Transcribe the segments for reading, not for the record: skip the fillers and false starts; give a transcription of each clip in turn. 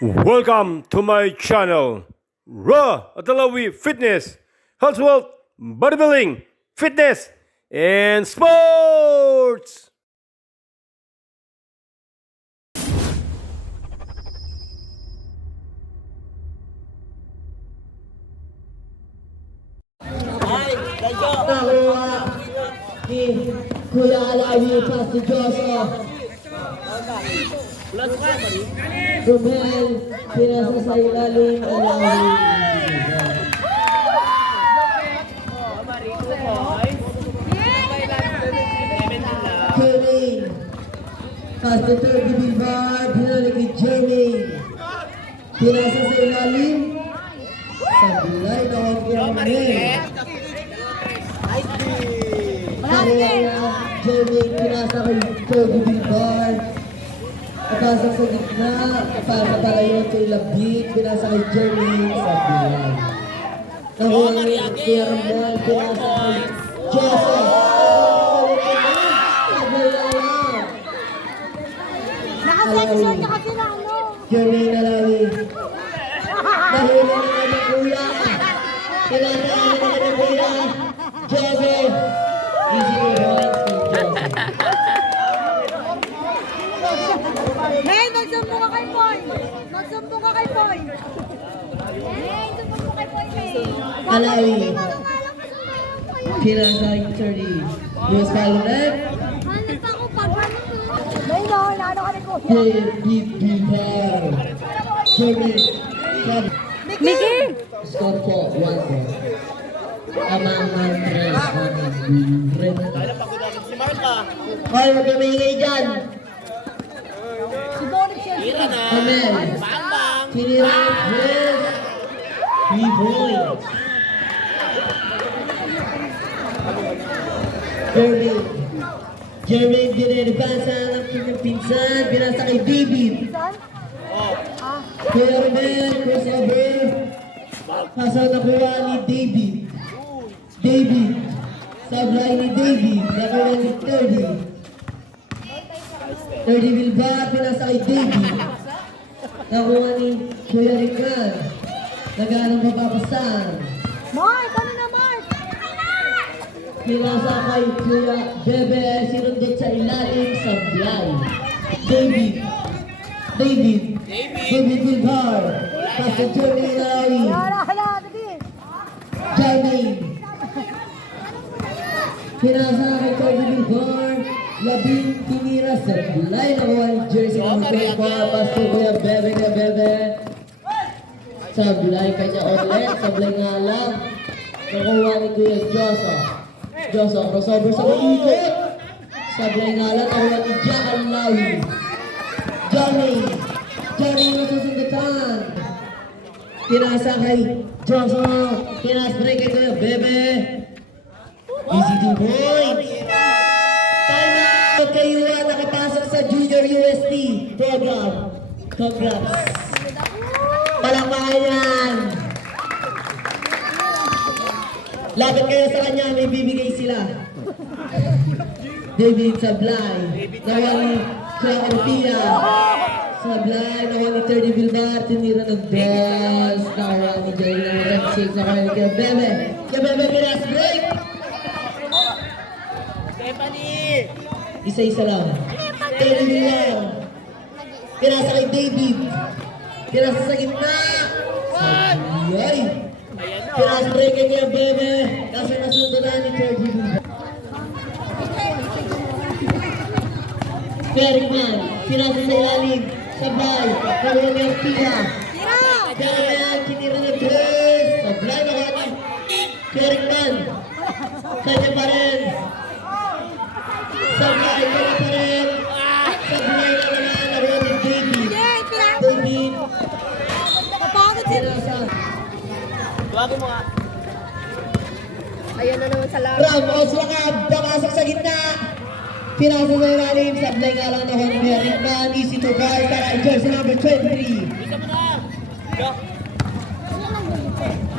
Welcome to my channel, Raw Atalawi Fitness, Health, Wealth, Bodybuilding, Fitness, and Sports! Nakuha ni Kuya Alawi Pastor Joseph. Rumel, pinasa sa ilalim Alawi. Jermaine, Pastor Turkey Bilbar, pinalik ni Jermaine. Pinasa sa ilalim. Sa bilay na huwag Jermaine. Jermaine, pinasa kay Turkey Bilbar. Napasok sa gitna, para palayon kay Labit, pinasa kay Jermaine sa bilay. Nakuha ni Kuya Ramon, pinasa kay Joseph. Naka-section niya kasi na ano. Jermaine Alawi. Nahula na naman Kuya. Pinasa na naman Kuya. Joseph. Easy to points kay Joseph. Hey, magsumbong ka kay Poy. Magsumbong ka kay Poy. Hey, sumbong mo kay Poy. Alawi. Pinasa kay Turkey. Luis Calonep. Hanap ako pag ano to. May no, naano ka ni Kuya. David Bilbar. Jermaine. Mickey! Score po, 1-4. Amangan tres, red. Hoy, huwag kami ingay dyan. Si Bonik siya. Amel. Sinira ni Chris. 3 points. Jermaine binedibasa ng kanyang pinsan. Binasa kay David. Kuya Romel, crossover. Pasok na kuha ni David. David. Sablay ni David. Nakuha ni 30. 30 Bilbar, pinasa kay David. Nakuha ni Kuya Rican. Nagano'ng mapapasan. Mark, ano na Mark? Pinasa kay Kuya Bebe. Sinunod sa ilalim sa Blay. David. David Bilbar. Pasok Jermaine Alawi. Hala, sige. Jermaine. Pinasa kay Cody Bilbar. Labing tinira sa Blay. Nakuha ni jersey number 24. Pasok Kuya Bebe. Sa Blay kanya ulit. Sa Blay nga lang. Nakuha ni Kuya Joseph. Crossover sa ikot. Sa Blay nga lang. Nakuha ni Jack Alawi. Johnny na susundatan. Pinasa kay Joseph. Pinasbreak kay Kuya Bebe. Easy 2 points. Time out kay Yuan. Nakapasok sa Junior UST program. Congrats. Palakpakan yan. Lapit kayo sa kanya. May bibigay sila. David Sablay. Nawa ni Kuya Orpia. Sablay. Nawa ni 30 Bilbar. Tinira ng Bells. Nawa ni Jerry ng 6. Nawa ni Kuya Bebe. Kuya Bebe, pinas break. Isa-isa lang. 30 Bilbar. Pinasa kay David. Pinasa sa gitna. Sablay. Pinas break kay Kuya Bebe. Kasi nasundan na ni 30 Bilbar. Ferman, pinasa sa ilalim, Sablay, nakuha ni Ortega. Ferman, kinira ni Chris. Sablay, nakuha ni Ferman. Kanya pa rin. Sablay, kanya pa rin. Sablay na naman, nakuha ni David. David, Napagod siya. pinasa. Ayan na naman sa laro. Ram, Oswakab, papasok sa gitna. Pinasa sa ilalim, Sablay nga lang nakuha ni Rickman. Easy to guard para kay jersey number 23.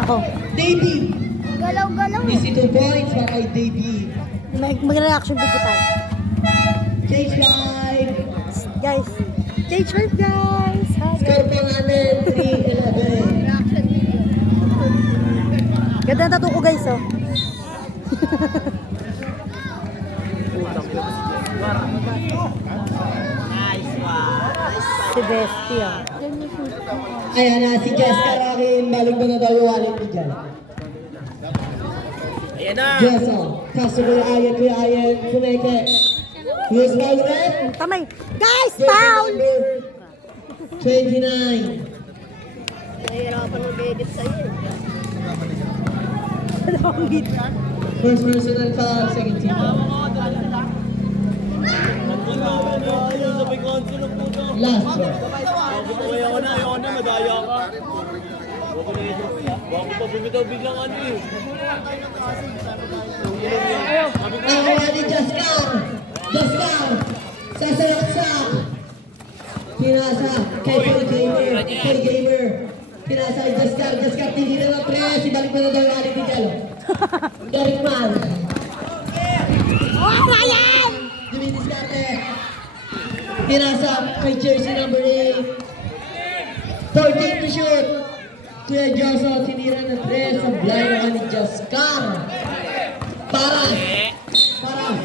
Ako. David. Galaw-galaw. Easy 2 points para kay David. Mag-reaction video tayo. Change 5. Guys. Change 5 guys. Hi guys. Score po natin 3-11. Ganda na tattoo ko guys, oh. Si Bestie, oh. Ayan na, si Jessica Rakin. Balik mo na daw yung wallet mo dyan. Ayan na. Yes, oh. Kaso Kuya Ayan, kumeke. Who's foul red? Tamay. Guys, Jersey foul! number 29. First personal foul, second team foul. Last one. Ayaw na, madaya ka. Bako pa bumitaw biglang ano eh. Nakuha ni Jaskar. Jaskar. Sasalaksak. Pinasa kay Paul Gamer. Paul Gamer. Pinasa kay Jaskar. Jaskar, tinira ng tres. Ibalik mo na daw yung aling ni Galo. Derek Man. Oh, Ryan! Dumidiskarte. Pinasa kay jersey number 8. 14 to shoot. Kuya Joso, tinira ng tres. Ang blind naman ni Jaskar. Paras. Paras.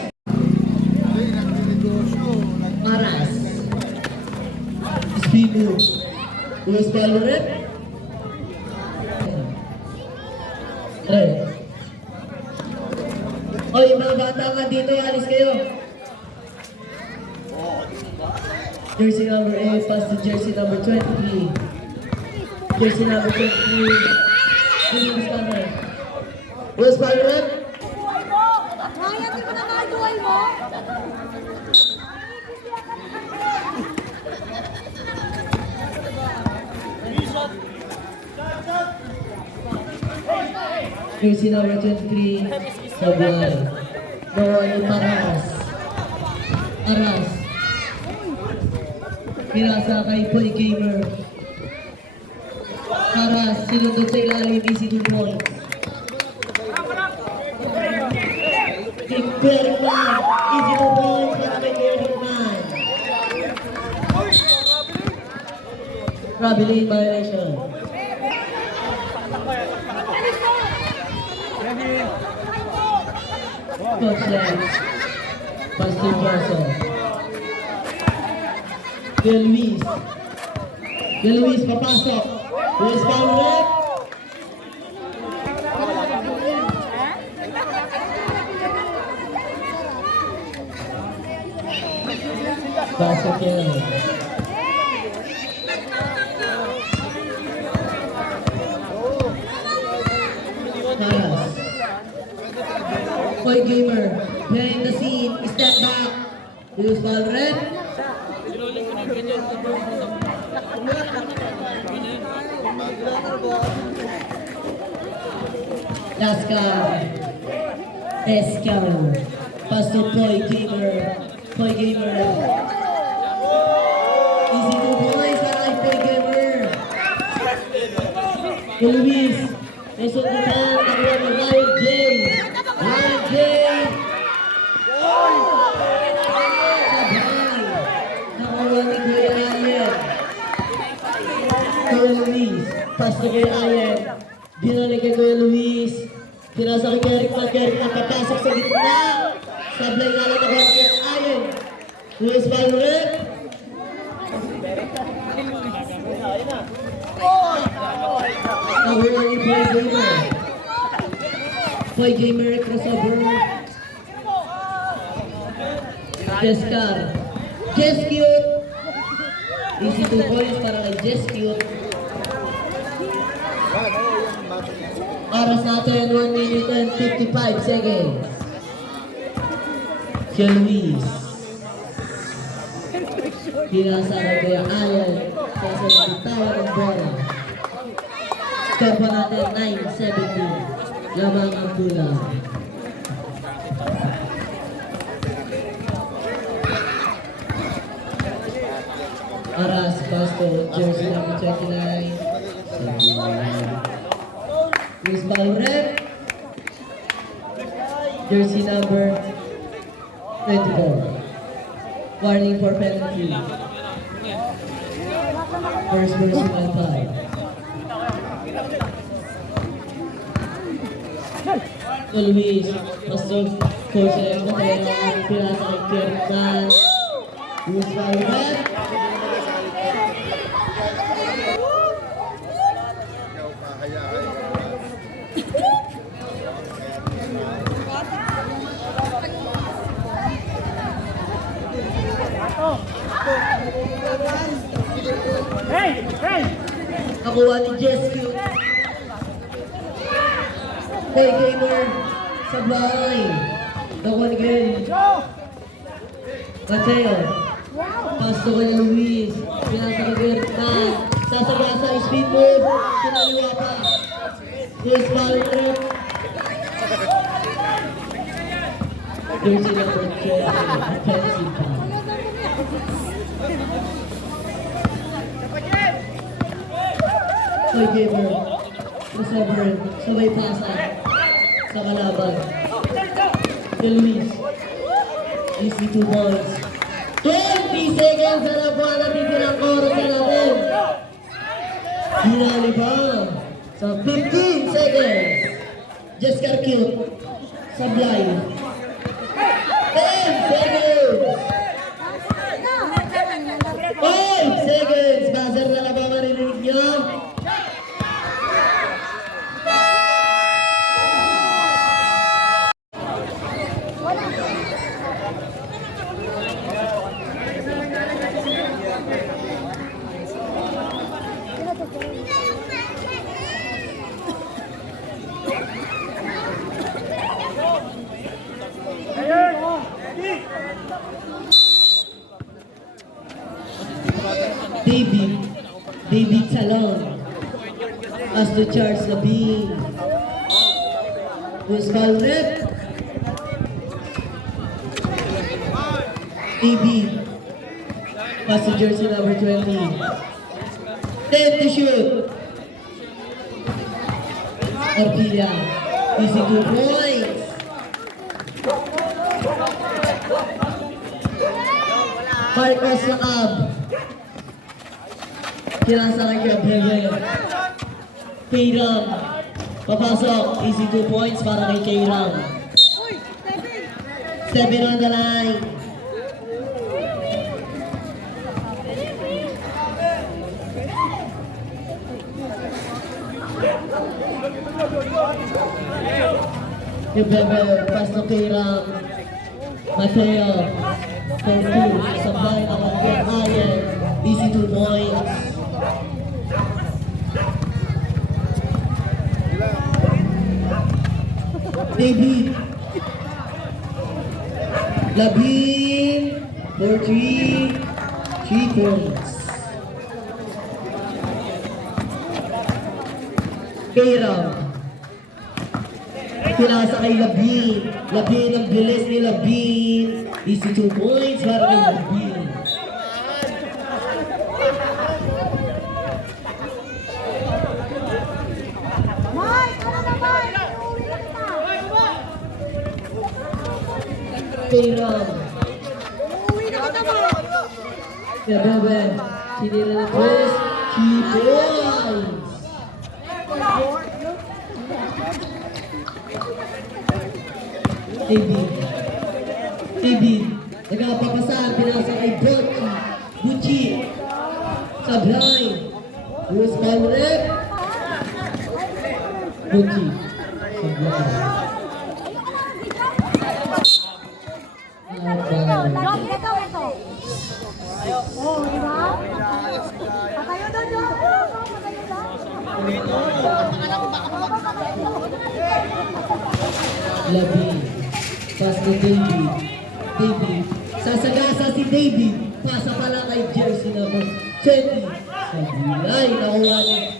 Paras. Speed move. Who's ball red? Red. O, yung mga bata nga dito, alis kayo. Jersey number 8, pass to jersey number 23. Jersey number 23. Williams Tanner. Who's ball red? Ryan, di ba na nakadual mo? Jersey number 23, Sabuay. Noel Paras. Aras. Pinasa kay Poy Gamer. Aras, sinundot sa ilalim, easy 2 points. Kick Bergman, easy 2 points para kay Bergman. Robbie Lane violation. Coach Lex. Pastor Johnson. Del Luis. Del Luis papasok. Luis Palmer. Pasok yan. Paras. Boy Gamer, behind the scene, step back. Luis Valred. Laskar. Escal. Pass to Boy Gamer. Boy Gamer. Easy 2 points para kay Boy Gamer. Luis. May sundutan. Nakuha ni Ryan J. Ryan J. Nakuha ni Kuya Ayan. Kuya Luis. Pass to Kuya Ayan. Dinalik kay Kuya Luis. Pinasa kay Kerrick Man. Kerrick Man papasok sa gitna. Sablay na lang nakuha kay Ayan. Luis Valverde. Nakuha ni Boy Gamer. Boy Gamer crossover. Jeskar. Jeskute. Easy 2 points para kay Jeskute. Oras natin 1 minute and 55 seconds. Kuya Luis. Pinasa kay Kuya Alan. Kasi nagtawa ng bola. Score pa natin 9-17. Lamang ang bulan. Aras, Pasto, jersey number 29. Luis Valverde. Jersey number 24. Warning for penalty. First personal foul. Luis, pasok for select na tayo ng pirata kay Kernan. Luis Valverde. Nakuha ni Jescu. Hey, gamer. Sablay. Nakuha ni Glenn. Mateo. Pasto ka ni Luis. Pinasa ka Gertman. Sasagasa, speed move. Sinaliwa pa. Luis Valverde. Jersey number 20. Offensive foul. Hey, gamer. Receiver. Sabay pasa. Sa kalaban. De Luis. Easy 2 points. 20 seconds na na po ang natitirang oras na natin. Hinali pa. Sa 15 seconds. Jessica Cute. Sablay. 10 seconds. 5 seconds. Buzzer na lang ba marinig niyo? David Talon. As to Charles Labine. Luis Valverde. David. Pass to jersey number 20. 10 to shoot. Orpilla. Easy 2 points. Marcos Lakab. Kinasa kay Gabriel. Kairam. Papasok. Easy 2 points para kay Kairam. 7 on the line. Gabriel. Pass to Kairam. Mateo. 4-2. Sabay na kay Ayan. Easy 2 points. David Labine for 3 points. Kairam. Pinasa kay Labine. Labine ang bilis ni Labine. Easy 2 points para kay Labine. Kairam. Bebe. Sinira na press. 3 points. David. Nagpapasan. Pinasa kay Bucci. Sablay. Luis Valverde. Bucci. Sablay. Oh, di ba? Patayo doon, Joe. Patayo doon. Labine. Pass to David. Sasagasa si David. Pasa pala kay jersey number 20. Sablay. Nakuha niya.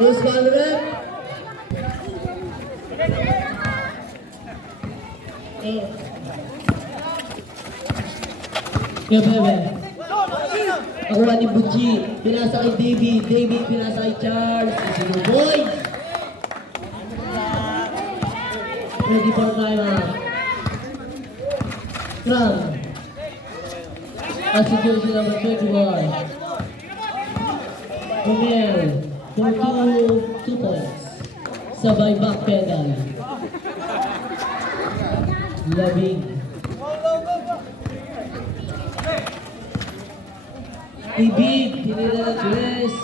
Luis Valverde. Bebe. Nakuha ni Bucci. Pinasa kay David. David pinasa kay Charles. Sino boy? Ready for timeout. Trump. As the jersey number 21. Romel, for 2 points. Sabay back pedal. Labing. Ibig, tinira na dress.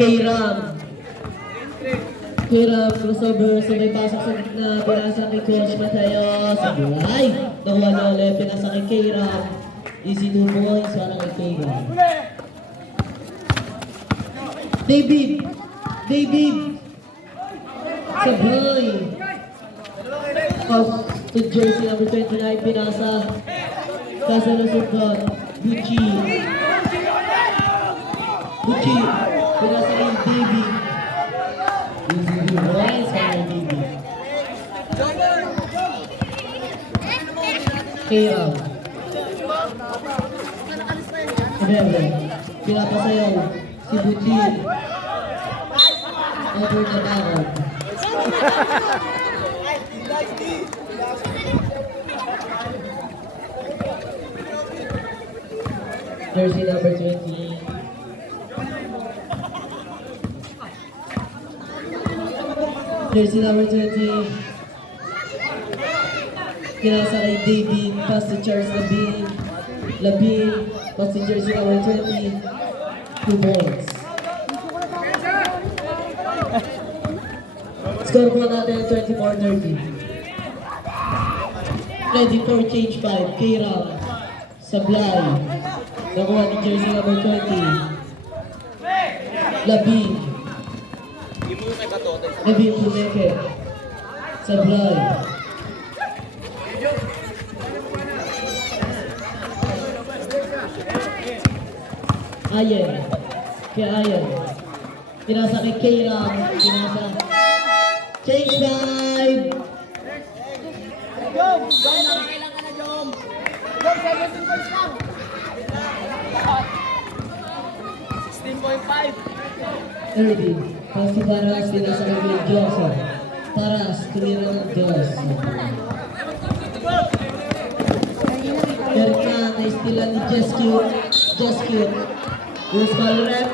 K-Ram. K-Ram, crossover, so may pasok sa gitna, pinasa kay Coach Mateo, sablay. Nakuha na ulit, pinasa kay K-Ram. Easy 2 points, wala kay K-Ram. David! David! Sablay! Pass to jersey number 29, pinasa. Kasa na support, Bucci. Bucci, pinasa kay David. Easy 2 points, wala kay David. K-Ram. Bebe, pinapasayaw si Bucci. Over na tawag. Jersey number 20. Jersey number 20. Kinasa kay David, pass to Charles Labin. Labin, pass to jersey number 20. 2 points. Score po natin 24-30. Ready for change 5. K-Ram. Sablay. Nakuha ni jersey number 20. Labin. Labin Pumeke. Sablay. Ayen. Kay Ayen. Pinasa kay K-Ram. Pinasa. Change 5. Jom! Jom na kailangan na, Jom! Jom, 17 points lang! 16.5! 30. Pass to Paras. Pinasa kay Joseph. Paras. Tumira ng Dos. Erka. Naistilan ni Just Cute. Just Cute. Who's call rep?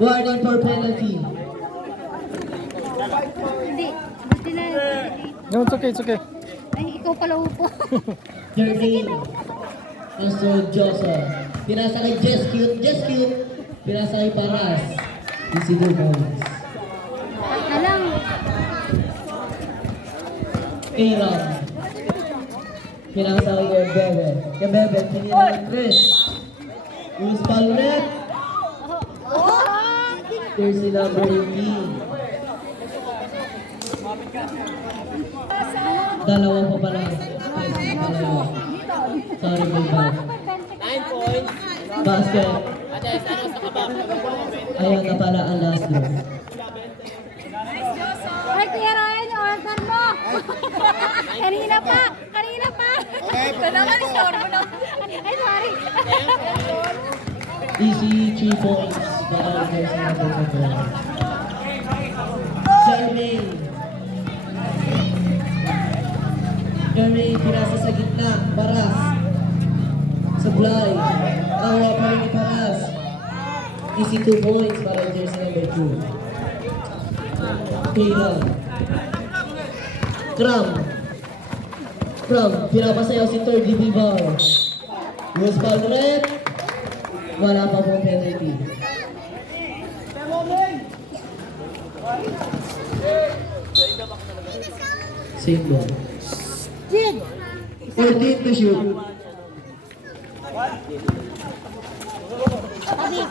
Warning for penalty. Hindi. Buti na. No, it's okay, it's okay. Ay, ikaw pala upo. 13. Pastor Joseph. Pinasa kay Just Cute. Just Cute. Pinasa kay Paras. Easy 2 points. Na lang. K-Ram. Pinasa kay Bebe. Kay Bebe. Tinira ng Chris. Who's call rep? Jersey number 18. Dalawa pa pala. Dalawa. Sorry, my bad. 9 points! Basket. Ate, sana sa kabak. Ayun na pala ang last goal. Ay, Kuya Ryan, yung order mo. Kanina pa. Kanina pa. Ito naman, istorbo na. Ay, sorry. Easy 3 points. Para jersey number 21. Jermaine. Jermaine, pinasa sa gitna. Paras. Supply. Nakuha pa rin ni Paras. Easy 2 points para jersey number 2. K-Ram. Kram. Kram. Pinapasayaw si Third Divivar. Who's ball red? Wala pa pong penalty. Same ball. Jig. 14 to shoot.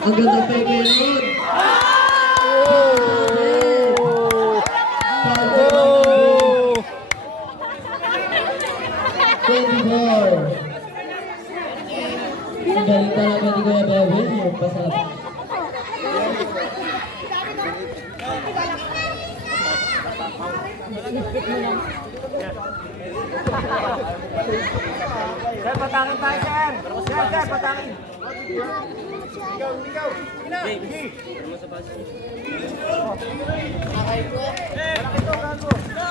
Ang ganda peke nun. Oh! 24. Ang galing talaga ni Kuya Bebe. Yung pasap. Sir, patangin tayo, sir. Sir, patangin.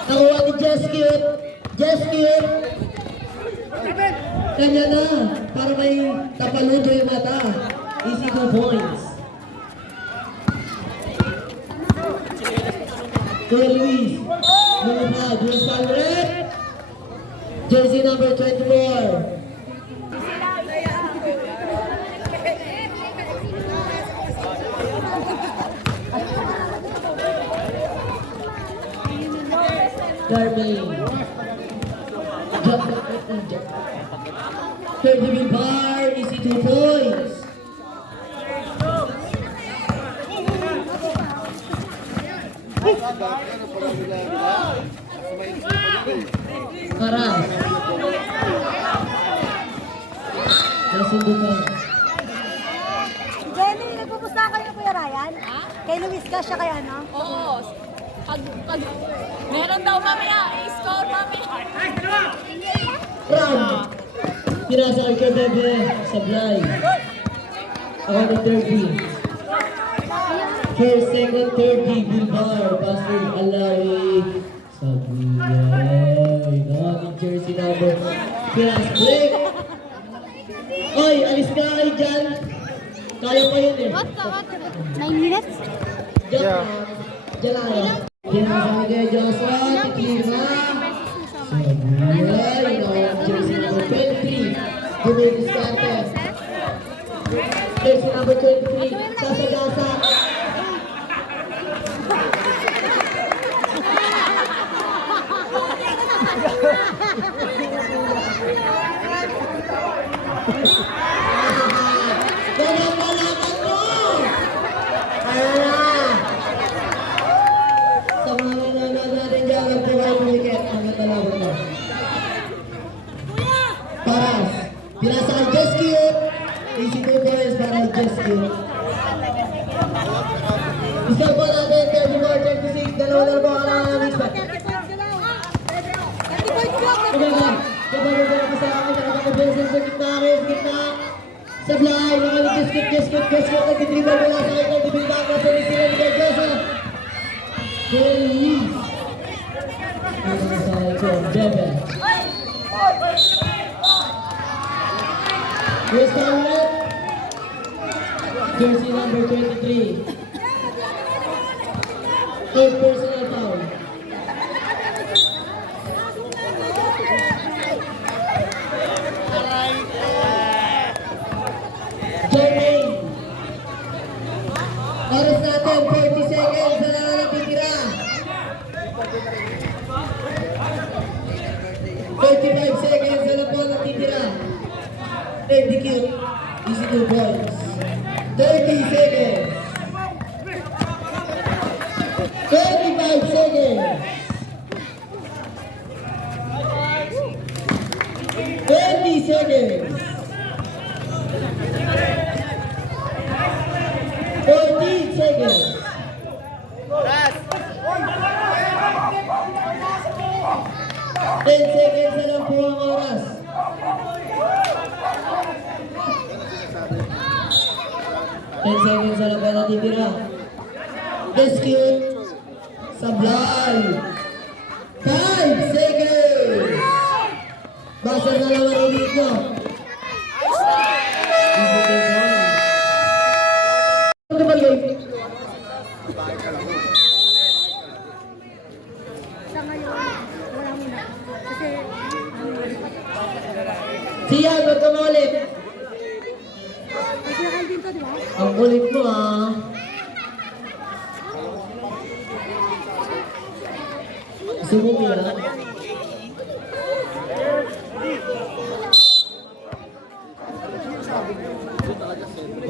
Nakuha ni Jeskit. Jeskit. Kanya na. Para may tapaludo yung mata. Easy 2 points. Kuya Luis. Lumipad. Luis Palret. Jersey number 24. Darmaine. Third David Bar, easy 2 points. Karas. Nasundukan. Jenny, nagpupusta kayo ni Kuya Ryan? Kay Luis ka siya kay ano? Oo. Pag meron daw mamaya, i-score mamaya. Round. Pinasa kay Bebe. Sablay. Ako na 30. First, second, 30. Bilbar. Pastor Alawi. Sablay. Daming jersey number. Pinas break. Oy, alis ka kayo dyan. Kaya pa yun eh. What? 9 minutes? Diyan. Yeah. Diyan lang kayo. Pinasa kay Joshua. Tiklir na. Sablay. Jersey number 23. Jimmy Discarte. Jersey number 23. Sasagasa. Ganang malaman mo! Kaya na! Sa mga nanonood natin dyan, huwag po kayo pumiket ang matalaban mo. Paras. Pinasa kay Jeskit. Easy 2 points para kay Jeskit. Isa po natin, 34-36. Dalawa na po ang mix back. Kumbaga, kapag ko sa akin, nakakapagpinsan sa gitna, Sablay, nakalik Jeskit, nagtitriba mula sa akin, nagtitriba ako sa sila ni Kay Joseph. Luis. Ano sa akin, Bebe. Luis Palret. Jersey number 23. Third personal foul. Jermaine. Oras natin, 40 seconds na lang natitira. 35 seconds na lang po natitira. Execute. Easy 2 points. 30 seconds. 35 seconds. 20 seconds. 14 seconds. 10 seconds na lang po ang oras. 10 seconds na lang po natitira. Execute. Sablay. 5 seconds. Basa na lang ang ulit nyo. Ano ba yun? Sa ngayon, wala muna. Kasi, Siya, ba't ka ulit? may kinakain din to, di ba? Ang ulit mo ah. Sumuki ah.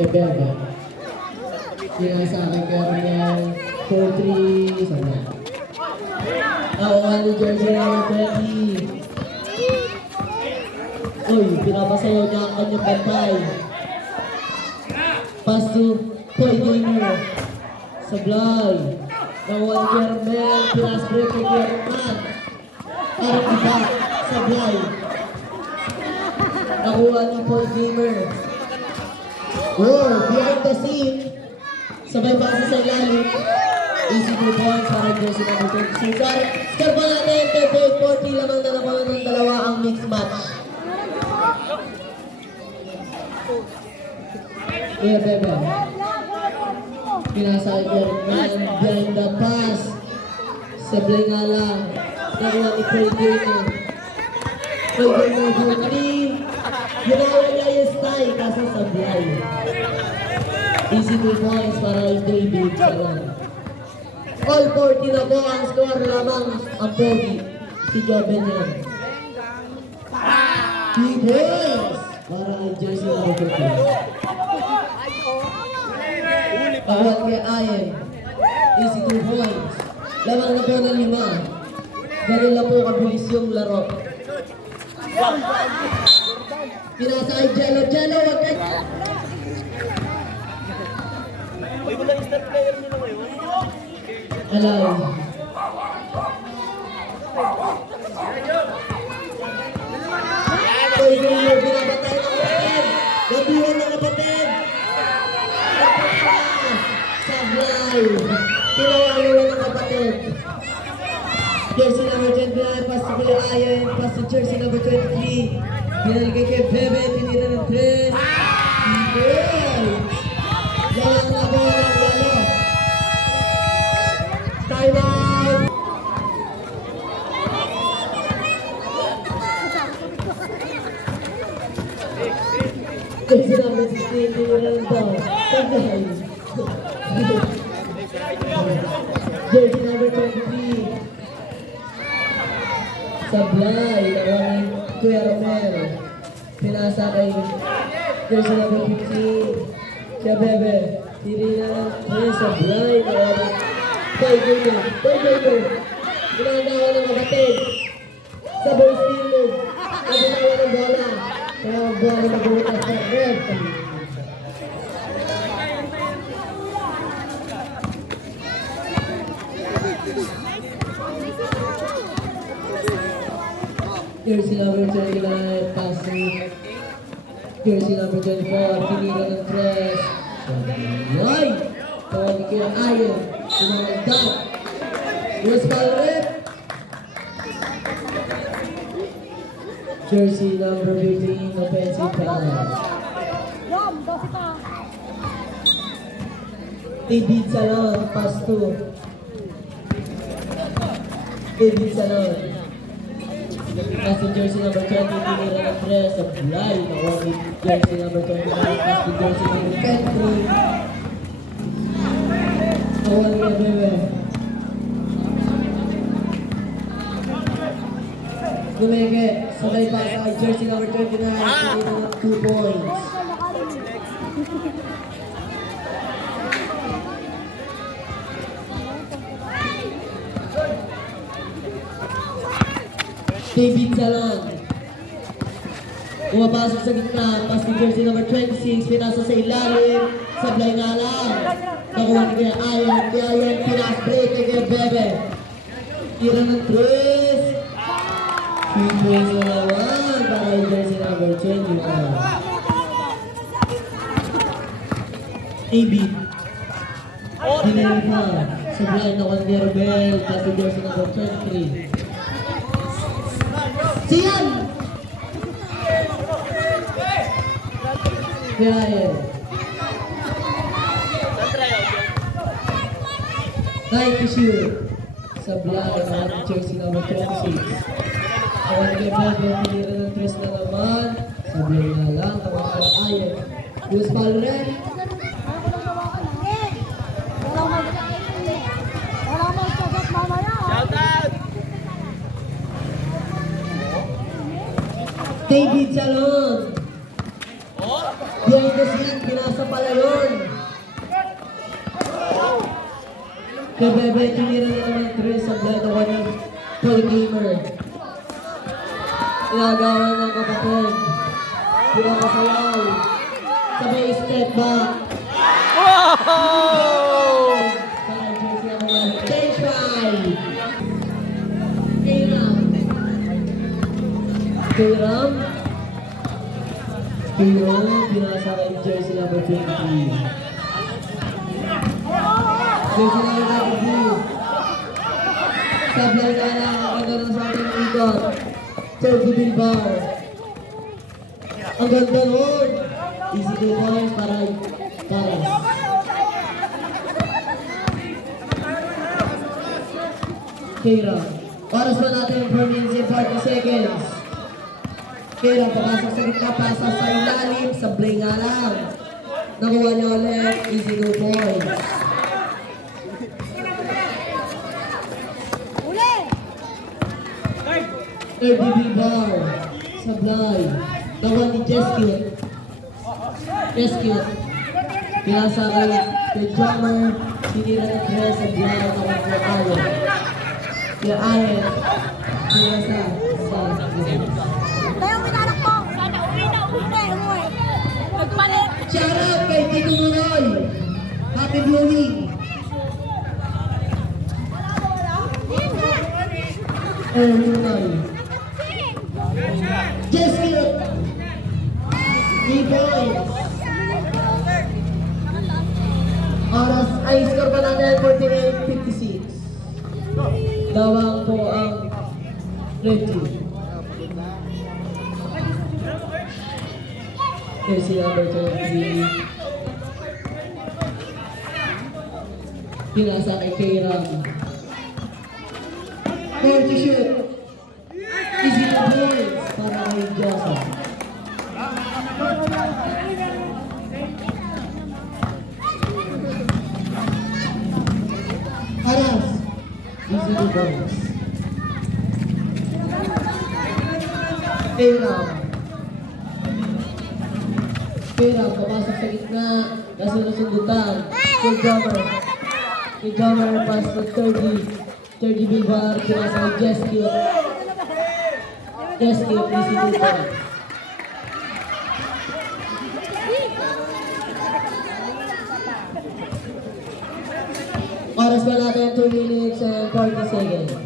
Bebe. Sila sa akin Kernel 4-3 sana. Ako ano jersey number 20. Uy, pinapasayaw niya ang kanyang bantay. Pass to Toy Gamer. Sablay. Nawal Kernel. Pinas break kay Kernel. Parang iba. Sablay. Nakuha ni Paul Gamer. Oh, behind the scene. Sabay pasa sa ilalim. Easy 2 points para jersey number 26. Score po natin, 38-40. Lamang na naman ng dalawa ang mixed match. Yeah, bebe. Pinasa Eric Man behind the pass. Sablay nga lang. Nakuha ni Paul Gamer. Paul Gamer for 3. Ginawa niya yung style kasi sablay. Easy 2 points para yung David Salon. All 40 na po ang score, lamang ang pogi. Si Joven yan. 3 points para ang jersey number 15. Awal kay Ayen. Easy 2 points. Lamang na po ng 5. Ganun lang po kabilis yung laro. Pinasa ay Jello. Jello, wag ka. Hello. Oy, Gamer, binabatay ng kapatid. Nabuhan ng kapatid. Sablay. Pinawaluan ng kapatid. Jersey number 29, pass to Kuya Ayan. Pass to jersey number 23. Pinaligay kay Bebe, tinira ng 3. Lalang na bola ng lalo. Time out! Jersey number 16, tinira ng daw. Sablay. Jersey number 23. Sablay, nawang Kuya Romel. Pinasa kay jersey number 15. Siya Bebe. Tinira ng 3. Sablay, nawang Boy Gamer. Ginagawa ng kapatid. Sa ball steal move. Naginawa ng bola. Kaya ang bola nagbutas sa red. Jersey number 29, passing. Jersey number 24, tinira ng 3. Sablay! Tawag ni Kuya Ayan. Pinagdag. Yes, Palrep. Jersey number 15, offensive foul. Rom, 12 pa. David Salon, pass 2. David Salon. Pass to jersey number 20, tinira ng 3. Sablay. Nakuha ni jersey number 25, pass to jersey number 23. Nakuha ni Bebe. Lumeke, sabay pa sa jersey number 29, tinira ng 2 points. David Salon. Pumapasok sa gitna, pass to jersey number 26, pinasa sa ilalim, sablay nga lang. Nakuha ni Kuya Ayan, Kuya Ayan, pinas-break kay Kuya Bebe. Tira ng 3. 3 points na naman para yung jersey number 21. David. Dinari pa, sablay na Juan de Robel, pass to jersey number 23. Siyan! Kaya Night issue. Sablay ng jersey number 26. Kawan kay Bebe, tinira ng 3 na naman. Sablay na lang, tawag ko Ayan. Luz Palren. Wala magsagot mamaya. Shout out! David Salon. Behind the scene, pinasa pala yun. Kay Bebe, tinira na naman 3 sa blood ako ng Paul Gamer. Inagawa ng kapatid. Pinakasayaw. Sabay step back. Wow! Change right. Kay Ram. Pero, pinasa kay jersey number 20. Jersey number 22. Sablay na lang ang ganda ng sa ating ikot. Sergio Bilbao. Ang ganda nun. Easy 2 points para Paras. Kira. Oras pa natin for minutes and 40 seconds. Kira, papasok sa gitna, pasa sa ilalim, sablay nga lang. Nakuha niya ulit, easy 2 points. Uli! RBB bar, sablay. Nakuha ni Jeskit. Jeskit. Pinasa kay Drummer, sinira ni Tres, sablay, nakuha ni Ayen. Kaya Ayen, pinasa sa Tayo ang pinanak mo! Sana uli na uli! Nagpalit! shout out kay Tito Noy. Happy blooming. Noy. Jeskit. 3 points. Oras ay score pa natin 48-56. Lawang po ang red team. Jersey number 20. Pinasa kay Kairam. Fair to shoot. Easy to points para kay Joseph. Aras. Easy to points. Kairam. Kira, papasok sa gitna, kasunod-sundutan, kay Drummer, pass to 30 Bilbar, pinasa kay Jeskit, easy to points. Oras pa natin 2 minutes and 40 seconds.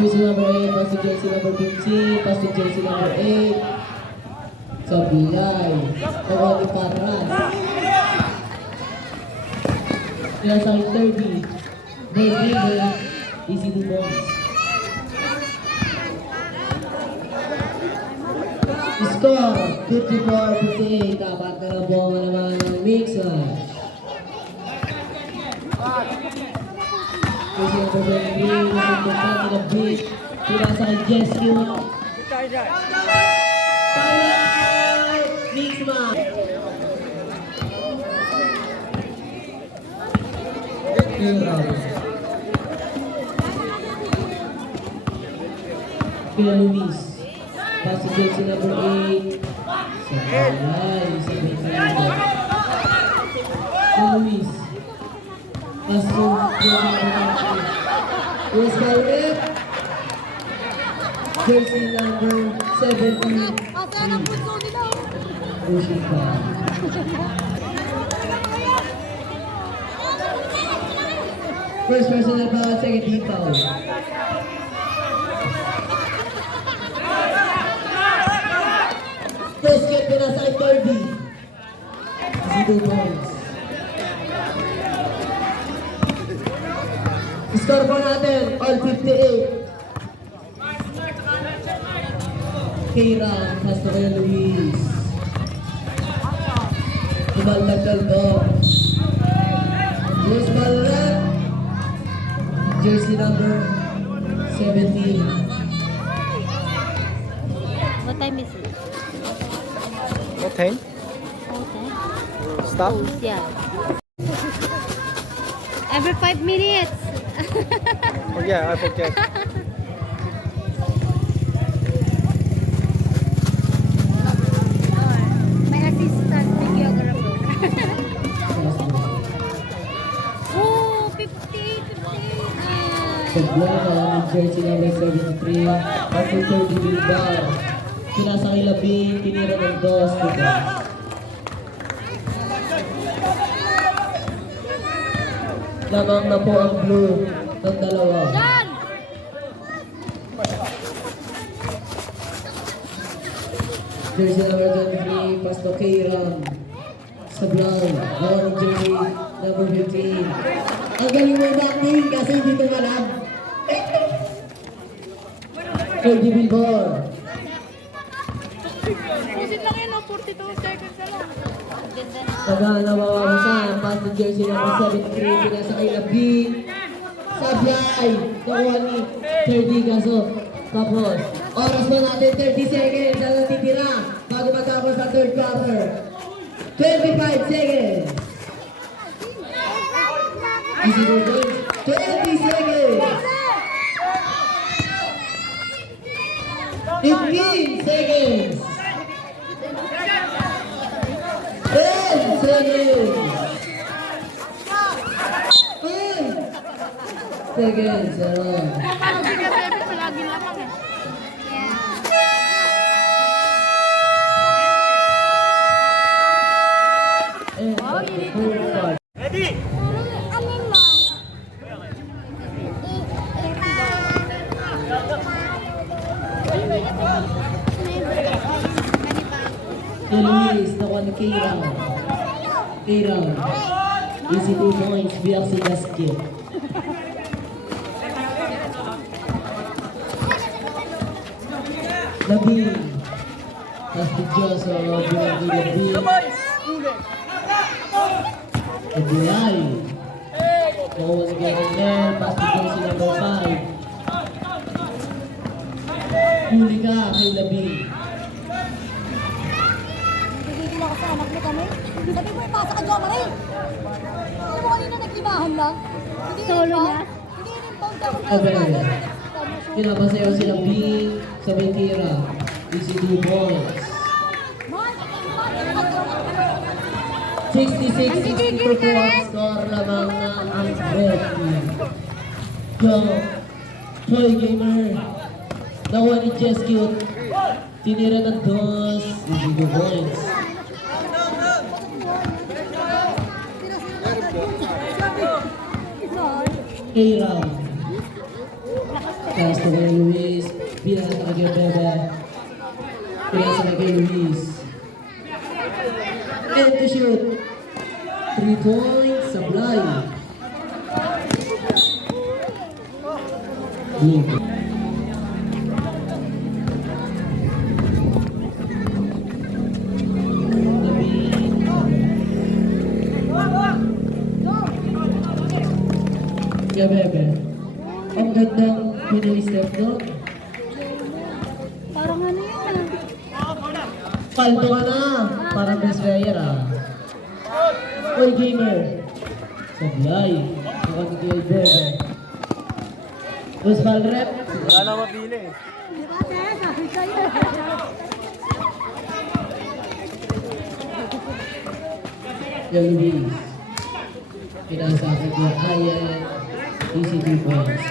Jersey number 8, pass to jersey number 15, pass to jersey number 8. Sablay. Nakuha ni Paras. Pinasa kay 30. Dribble. Easy to points. Score 54-58. Dapat na lang po naman ng mix match. Jersey number 23, nasundutan ni the beat. Pinasa kay Jessica. Timeout! Mix match. Kaya Luis. Pass to jersey number 8. Sablay. Sablay tayo. Kaya Luis. Pass to jersey number 8. Yes, Kyle. Jersey number 17. Asa ng puso nila? Pushing back. First personal foul, second team foul. First kick pinasa kay Kirby. Easy 2 points. Score po natin, all 58. Kairan, pass to kay Luis. Tumaldag kalbo. Luis Balak. Jersey number 17. What time is it? What time? Okay. Stop. Yeah. Every 5 minutes. Oh yeah, I forget. My assistant videographer. Oh, 58. Problema, jersey number 73. After 30 Bilbao. Pinasa kay Labing, tinira ng dos. Diba? Lamang na po ang blue ng dalawa. Dan! Jersey number 23, pass to Kairam. Sablay, nakuha ni Jerry, number 15. Ang galing mo backling kasi hindi tumalab. Ferdy Bilbor. Pusit lang yun, 42 seconds na lang. Tagaan na mawawasan, pass to Jersey number 73, pinasa kay Labin. Sablay, nakuha ni Ferdy Gaso. Tapos, oras pa natin, 30 seconds ang natitira bago matapos ang third quarter. 25 seconds. Easy to do. 20 seconds. 15 seconds. 10 seconds. 5 seconds. Parang si Kevin palagi lamang eh. Luis, nakuha ni Kairam. Kairam. Easy 2 points, biyak si basket. Labing. Fastidioso, biyak ni Labing. Abulay. Nakuha ni Geronder, fastidioso number 5. Huli ka kay Labing. Nagigil ako sa anak mo kami. Sabi mo, ipasa ka Joma rin. Alam mo kanina naglimahan lang. Solo niya? Hindi rin bang dapat Abel. Pinapasayaw si Labing sa Betira. Easy 2 points. 66-64 score lamang na ang red team. Joy Gamer. Nakuha ni Jess Cute. Tinira ng dos. Easy 2 points. A-round. Pass to kay Luis. Pinasa na kay Bebe. Pinasa na kay Luis. And to shoot. 3 points. Sablay. Blue. Kaya Bebe. Ang gandang Pinoy-step no? Parang ano yun Paldo ka na! Parang best player ah. Oy Gamer. Sablay. Mukhang hindi ay Bebe. Who's ball rep? Wala na mapili eh. Di ba, Tess? Sabi sa'yo. Yung Luis. Pinasakit niya Ayen. Easy 2 points.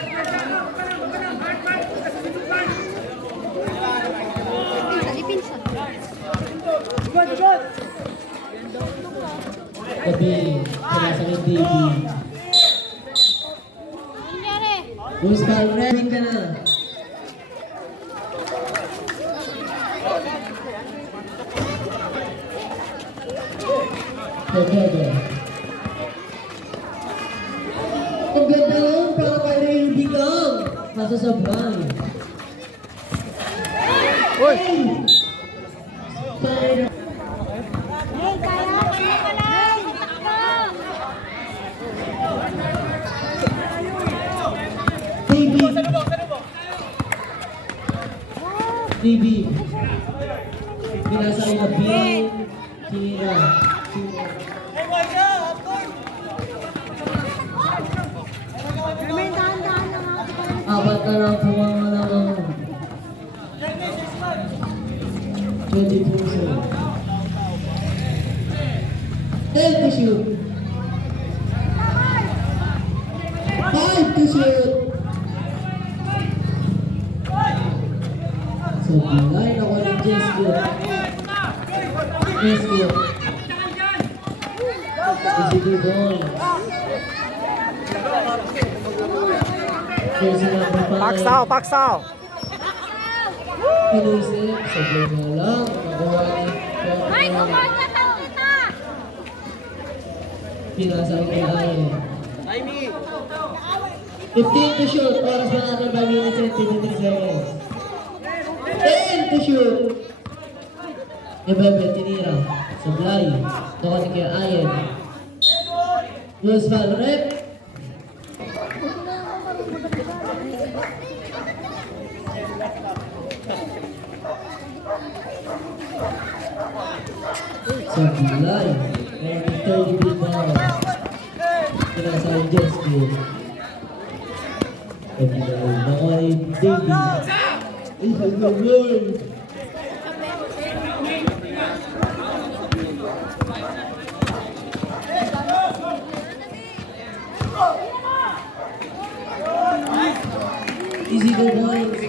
Ipinsa. Gabi. Pinasakit Davey. Nangyari? Who's ball rep? Ka na. Bebe. Ang ganda nun, parang kay Ray Bigang. Nasa Sablay. Uy! Spider. Hey, kaya ka lang. Baby. Baby. Binasa yung Labing. Tinira. May dahan-dahan lang ako. Apat na lang pumama naman. 20 puso. 10 to shoot. 5 to shoot. So, bilay na ko ng Jessica. Jessica. Easy 2 points. Jersey number 5. Paksaw, paksaw! Pinuisip, sablay na lang. Mike, kumang ka tao kita! Pinasang kay Ayen. 15 to shoot. Oras na natin 5 minutes and 53 seconds. 10 to shoot. Ebebe, tinira. Sablay. Doon kay Ayen. Loose ball, rep. Sablay. And 30 big ball. Pinasang Jeski. Nakay Davey. Ay, hagawin. Easy to points.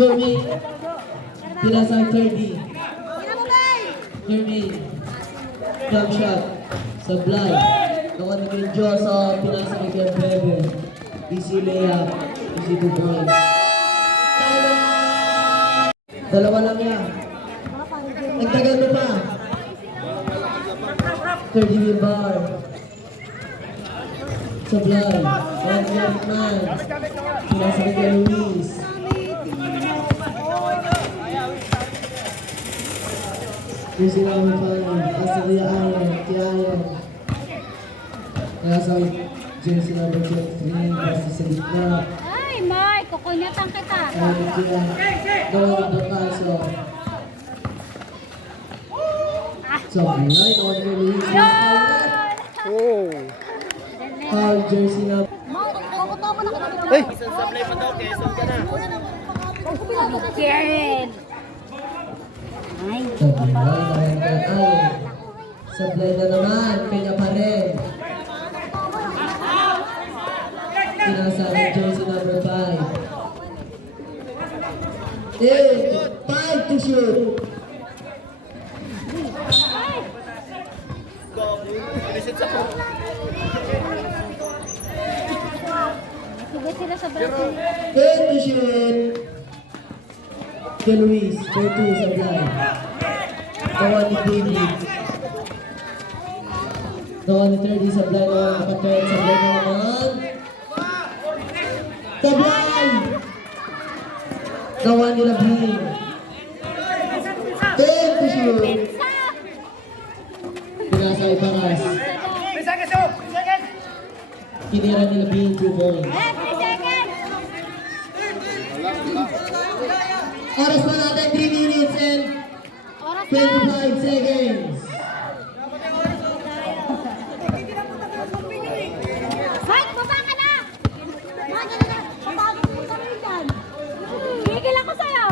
Jeremy. Pinasang 30. Jeremy. Jump shot. Sablay. Nakuha kay Joe sa pinasang kay Bebe. Easy layup. Easy 2 points. Dalawa lang yan. Nagtagal mo pa. 30 mil bar. Sablay. One left man. Pinasang kay Luis. Using number 5, Asalia Ayan, Kiayan. Nasa jersey number 23, basta sa gitna. Ay, Mike, kukunyatan kita. Ayan, Kiayan. Gawang Bacaso. Sablay, naman kay Luis. Oh. Foul jersey number. Ay! Sablay pa daw, Quezon ka na. Karen. Sablay, naman kay Ayan. Sablay na naman, kanya pa rin. Pinasang jersey number 5. 5 to shoot. Reset sa po. Sige sila sa Brazil. 10 to shoot. Kay Luis, 4-2 Sablay. Nakuha ni David. Nakuha ni 30 Sablay, nakuha naka-third Sablay na naman. Sablay! Nakuha ni Labing. 10 to shoot. Pinasa Ibangas. Kinira ni Labing 2 points. 3 seconds. Oras pa natin 3 minutes and Oras na. 25 seconds. Mike, baba ka na! Baba ka na! Papagod mo kami dyan. Gigil ako sa'yo.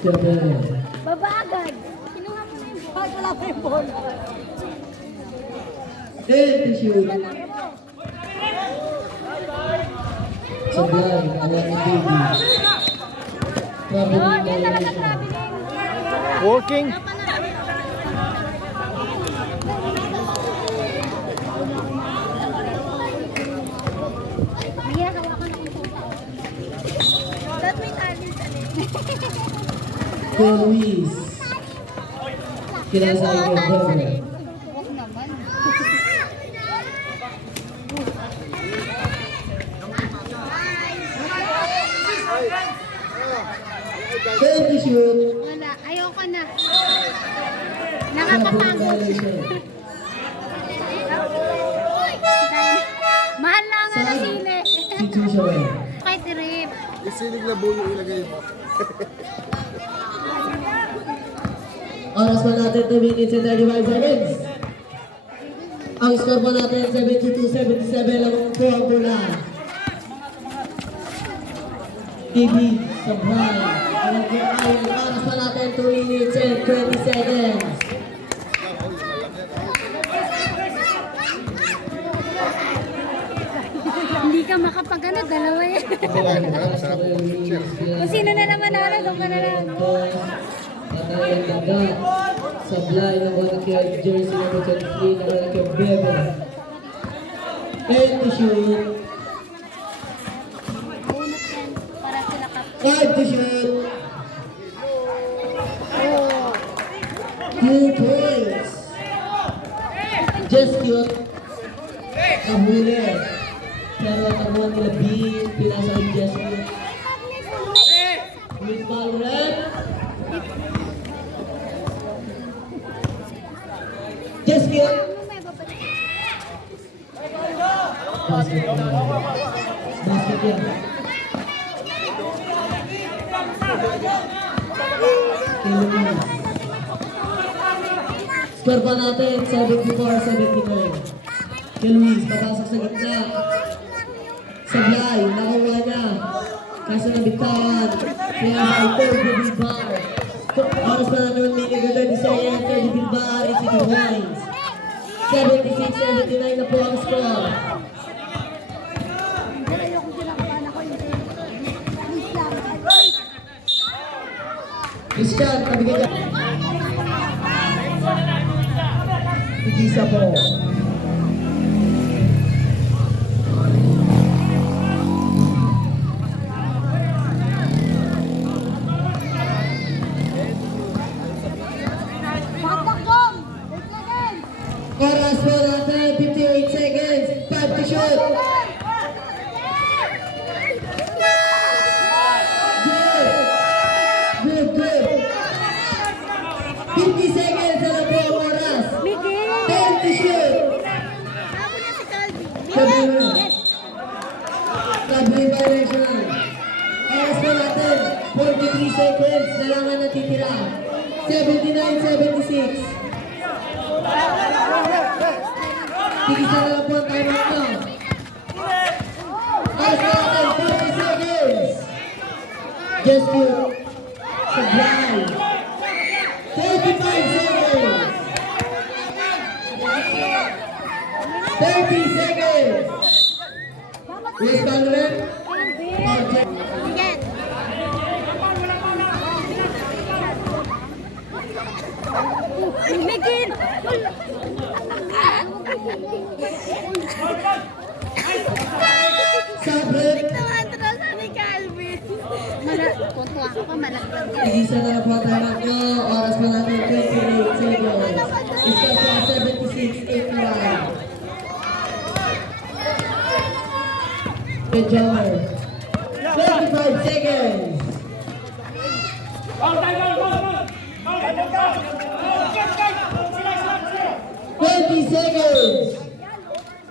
Siyempre. Baba agad. Kinuha mo na yung ball. Wala pa yung ball. 10 to shoot. Sablay, alam ni Baby. Yun, yan talaga Traveling traveling. Walking. Mahirap hawakan akong tuta. Ba't may tali sa Kay Luis. Kinasay kay Bebe. Huwag naman. 10 to shoot. Wala, ayoko na. Traveling Nakakapagod. violation. Mahal na nga na sili. Situation. Kay trip. Isilig na bulo ilagay mo. Oras pa natin 2 minutes and 35 seconds. Ang score po natin 72-77 lang po ang bola. TV, Sablay. Alam ko ay oras pa natin 2 minutes and 20 seconds. Hindi ka makapagano, dalawa yan. Kung sino na naman ako, doon ka na lang. Patay ang dagat. Sablay na bola kay jersey number 23 na bola kay Bebe. And to shoot. 5 to shoot. 2 points. Just cute. Nahuli. Pero nakuha nila B. Pinasa ang just cute. With Valorant. Just cute. Basket. Basket yan. Philippines. Score pa natin, 74-79. Kay Luis, papasok sa gitna. Sablay, nakuha niya. Kaso nabitawan. Kaya sa ito, Bilbar. Oras pa natin minigada ni Sayan, Teddy Bilbar, and si Wines. 76-79 na po ang score. Christian, kabigay niya. Igisa po. Oras po natin, 58 seconds, 5 to shoot. Good, good. 50 seconds, ano po ang oras? 10 to shoot. Sabi direction. Oras po natin, 43 seconds, na lang ang natitira. 79-76. Tigisa na lang po ang time out na. Oras po natin, 40 seconds. Just cute. Sablay. 35 seconds. 30 seconds. West Valorant. Megin! Sabret. Ni Calvin. Tuntua ako pa, malaglag. Tigisa na lang po ang time out na. Oras po natin, 28 seconds. Score po 76-81. Good job. 25 seconds. 20 seconds.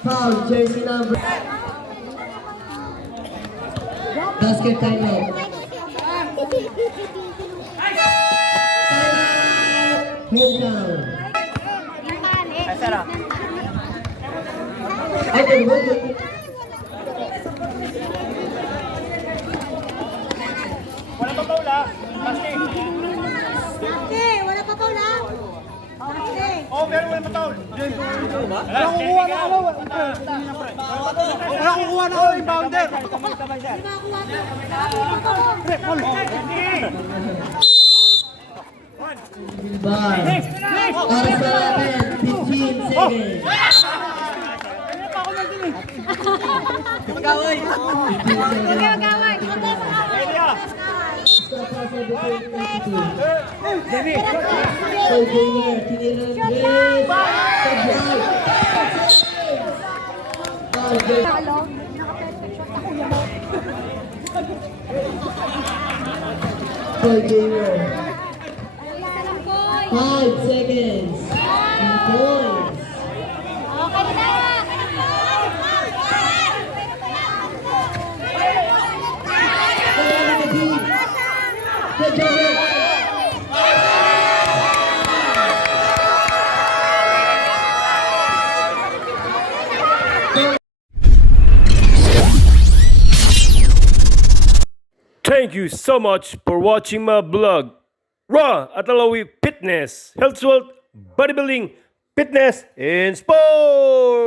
Foul, jersey number. Basket time out. Home down. Okay, okay. Hey, wala pa pa na. Okay. Oh, pero wala mataon. Wala kukuha na ako. Wala kukuha na ako yung bounder. Bar. Oras pa natin, 15 seconds. Gaway. Gaway. Stop pa sa bukid 22. So, Junior, tinira ng Grace. Sablay. Foul, Grace. Talo. Naka-perfect shot ako yun. So, Junior. Isa lang, boy. 5 seconds. 2 points. Okay na. Good job. Thank you so much for watching my blog. Raw Atalawi Fitness, Health, Wealth, Bodybuilding, Fitness, and Sports.